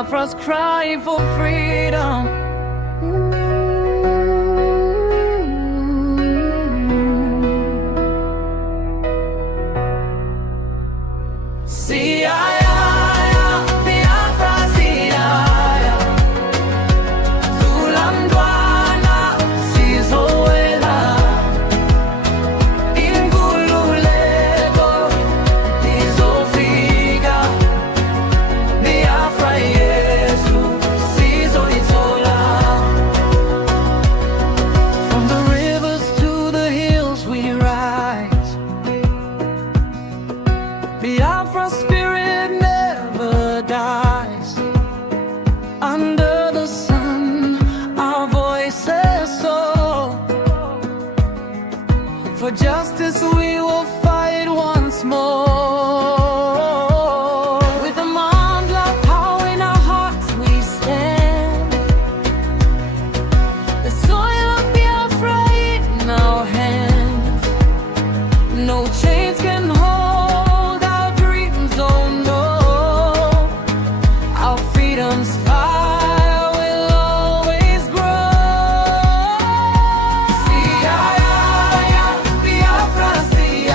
Biafra's cry for freedom. See, Biafra's spirit never dies. Under the sun, our voices soar. For justice we will fight once more. With a mind like power in our hearts we stand. The soil of Biafra in our hands. No chains can hold fire will always grow. See, Biafra, see,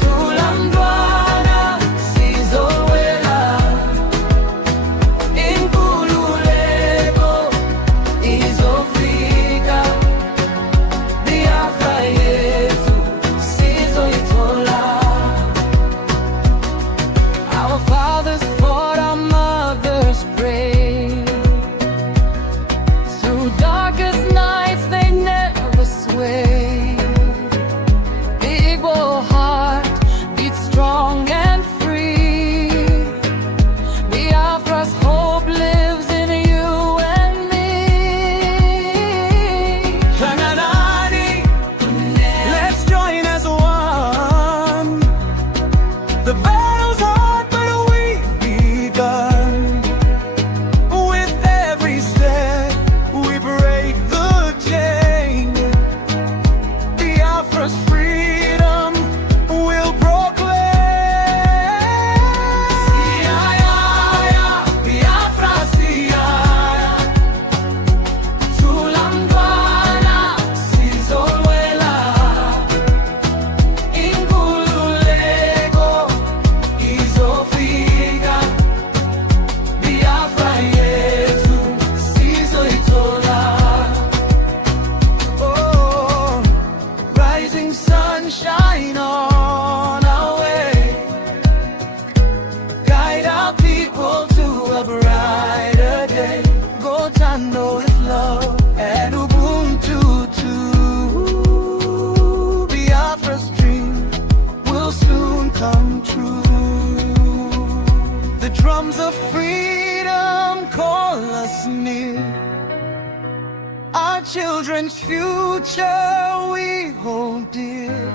Tulandwana, Sizowela, Inkululeko, Izofika, Biafra yetu, Sizoitola. Our fathers fought, our mothers prayed. Through darkest nights they never swayed. The Igbo heart beats strong and free. Biafra's hope lives in you and me. Let's join as one. The battle's hard, but we've begun. With every step, we break the chain. Biafra's freedom will proclaim. Biafra, Tulandwana, Sizolwela, Inkululeko, Izofika, Biafra yetu, Sizoitola. Oh, rising sun, shine on our way. Guide our people to a brighter day. Go Tando with love and Ubuntu too. Biafra's dream will soon come true. The drums of freedom call us near. Our children's future we hold dear.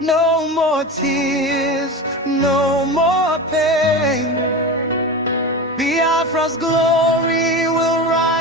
No more tears, no more pain. Biafra's glory will rise.